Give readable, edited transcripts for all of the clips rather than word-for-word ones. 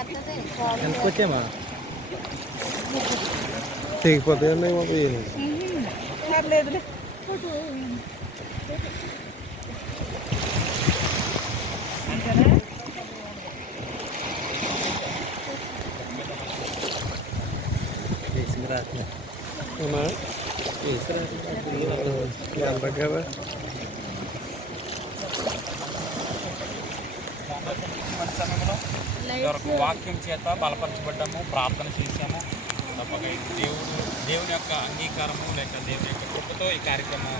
వెనకొచ్చామా తెగిపోతాయండి బాబు. లేదులే అంటారా? సమయంలో వాక్యం చేత బలపరచబడ్డాము, ప్రార్థన చేశాము. తప్పక దేవుని యొక్క అంగీకారము లేక దేవుని యొక్క కృపతో ఈ కార్యక్రమం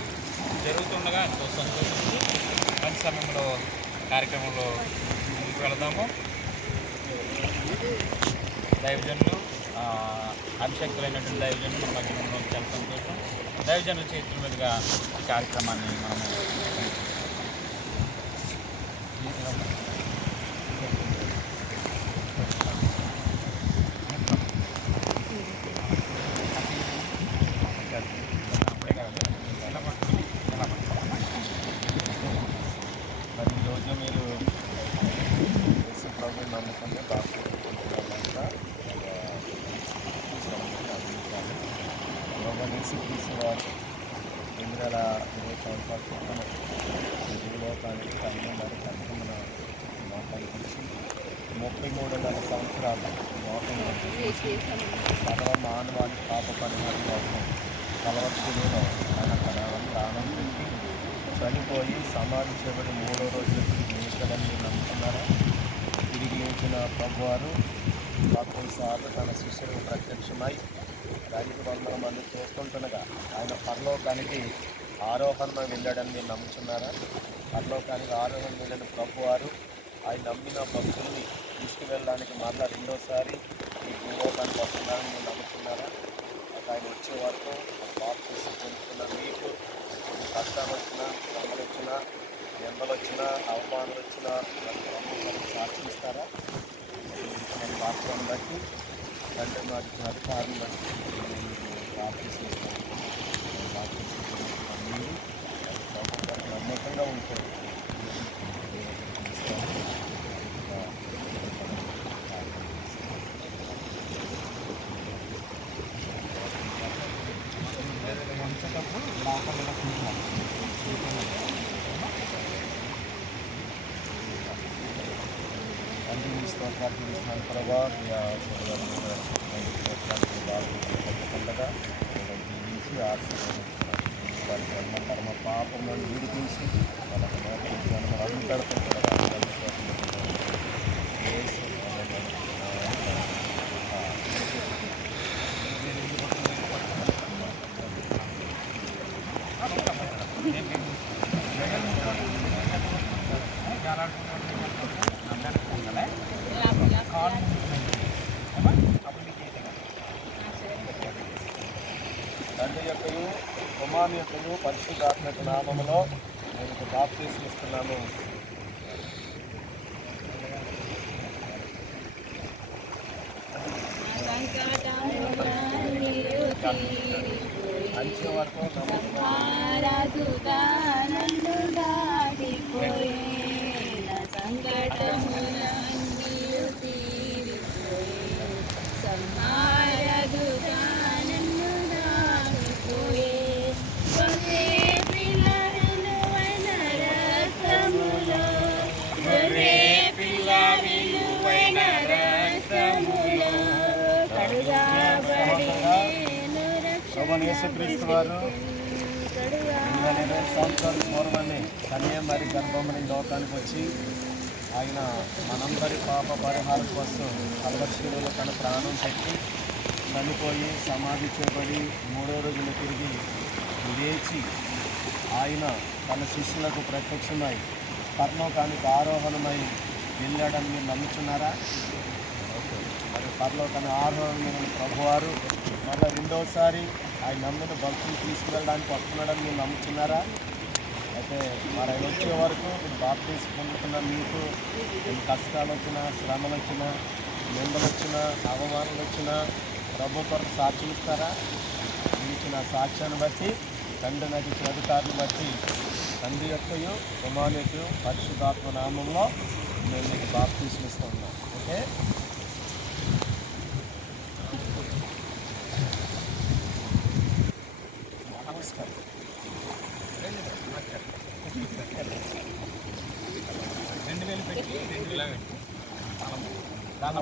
జరుగుతుండగా ఎంతో సంతోషిస్తూ మంచి సమయంలో కార్యక్రమంలో ముందుకు వెళదాము. దైవజనులు అభిషక్తులైనటువంటి దైవజనులు మన మధ్యలో చాలా సంతోషం. దైవజనుల చేతుల మీదుగా ఈ కార్యక్రమాన్ని మనము మరి ఈరోజు మీరు యేసు ప్రభువుని నమ్ముకుంటే బాప్తిజం పొందుకున్నారంట. యేసుక్రీస్తు వారు 2020 సంవత్సరాల క్రితం భూలోకానికి కన్నున్నారు. మన లోకానికి వచ్చి 33.5 సంవత్సరాలు లోకంలో సర్వ మానవాళి పాప పరిహారం కోసం కలవచ్చులో ఆయన ప్రాణం పెట్టి చనిపోయి సమాధి చేయబడి 3వ రోజున తిరిగి లేచాడని మీరు నమ్ముతున్నారా? తిరిగి లేచిన ప్రభువారు 40 సార్లు తన శిష్యులకు ప్రత్యక్షమై 500 మంది చూస్తుంటుండగా ఆయన పరలోకానికి ఆరోహణమై వెళ్ళాడని మీరు నమ్ముతున్నారా? పరలోకానికి ఆరోహణ వెళ్ళిన ప్రభువారు ఆయన నమ్మిన భక్తుల్ని తీసుకువెళ్ళడానికి మరలా రెండోసారి ఈ భూలోకానికి వస్తున్నారని మీరు నమ్ముతున్నారా? ఆయన వచ్చే వరకు బాప్తిజం పొందుతున్న మీకు కష్టాలు వచ్చినా, శ్రమలు వచ్చినా, ఎండలు వచ్చినా, అవమానాలు వచ్చినా ప్రభుత్వానికి సాక్షిస్తారా? మన వాక్యాన్ని బట్టి తండ్రి మాకు ఇచ్చిన అధికారాన్ని బట్టి బాప్తిజం మీరు ప్రభుత్వానికి నమ్మకంగా ఉంటారు. ప్రభావ బాగుండగా జీవించి ఆశీర్వదించిన వారి జన్మ కర్మ పాపములను విడిపించి వాళ్ళకి జన్మ అడుగుపెడుతుండగా తండ్రి యొక్కయు కుమారుని యొక్కయు పరిశుద్ధాత్మ నామములో నేను బాప్తిజం ఇస్తున్నాను. అంచె వరకు యేసుక్రీస్తు వారు 20 సంవత్సరాల పూర్వమే కన్యామరి గర్భమని లోకానికి వచ్చి ఆయన మనందరి పాప పరిహారం కోసం కల్వరిశిలలో తన ప్రాణం పెట్టి చనిపోయి సమాధి చేయబడి 3వ రోజున తిరిగి లేచి ఆయన తన శిష్యులకు ప్రత్యక్షమై పరలోకానికి ఆరోహణమై వెళ్ళాడని మీరు నమ్ముతున్నారా? మరి పరలోకానికి ఆరోహణమైన ప్రభువారు మళ్ళీ రెండోసారి ఆయన నమ్మిన భక్తులు తీసుకువెళ్ళడానికి వస్తున్నాడని మీరు నమ్ముతున్నారా? అయితే మరి ఆయన వచ్చే వరకు మీరు బాప్తిజం పొందుతున్న మీకు ఎన్ని కష్టాలు వచ్చినా, శ్రమలు వచ్చినా, నిందలు వచ్చినా, అవమానాలు వచ్చినా ప్రభు కొరకు సాక్ష్యం ఇస్తారా? ఇచ్చిన సాక్ష్యాన్ని బట్టి తండ్రి నాకు ఇచ్చిన అధికారాన్ని బట్టి తండ్రి యొక్కయు కుమారుని యొక్క పరిశుద్ధాత్మ నామంలో మేము మీకు బాప్తిజం ఇస్తున్నాం. ఓకే.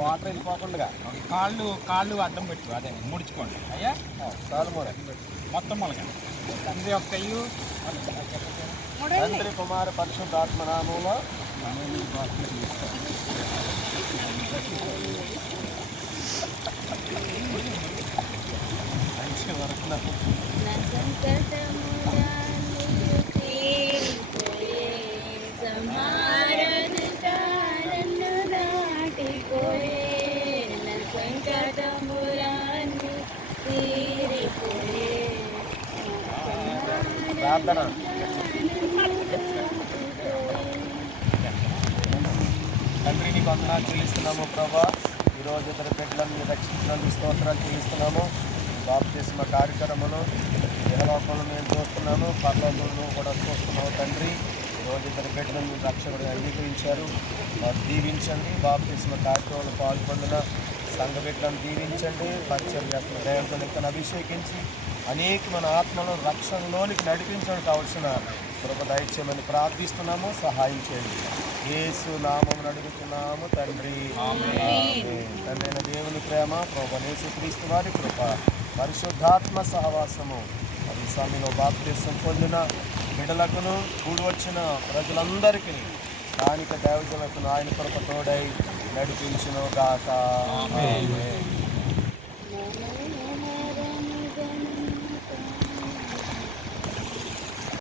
వాటర్ వెళ్ళిపోకుండా కాళ్ళు అడ్డం పెట్టు, అదే ముడుచుకోండి అయ్యా. చాలు మూడ. మొత్తం మొలకండి. తండ్రి ఒక్కయ్యు తండ్రి కుమార పరిశుద్ధాత్మ నామంలో మంచి వరకు ప్రార్థన. తండ్రి నీకు వందనాలు చెల్లిస్తున్నాము ప్రభా. ఈరోజు ఇద్దరు బిడ్డలను రక్షించినందుకు స్తోత్రాలు చెల్లిస్తున్నాము. బాప్తిస్మ కార్యక్రమను ఇహలోకంలో మేము చూస్తున్నాము, పరలోకంలో కూడా చూస్తున్నాము తండ్రి. ఈరోజు ఇద్దరు బిడ్డలను రక్షకుడు అంగీకరించారు. వారు దీవించండి. బాప్తిస్మ కార్యక్రమంలో పాల్గొందిన సంఘ బిడ్డలను దీవించండి. పరిచర్య దైవంతో ఇక్కడ అభిషేకించి అనేకమైన ఆత్మలను రక్షణలోనికి నడిపించడం కావలసిన కృప దయచేయమని ప్రార్థిస్తున్నాము. సహాయం చేయండి. యేసు నామమున అడుగుతున్నాము తండ్రి. తండ్రి అయిన దేవుని ప్రేమ, ప్రభువైన యేసుక్రీస్తు వారి కృప, పరిశుద్ధాత్మ సహవాసము అది సమయంలో బాప్తిసం పొందిన బిడ్డలకును కూడి వచ్చిన ప్రజలందరికీ స్థానిక దైవజనులకు ఆయన కృప తోడై నడిపించును గాక. ఆమేన్.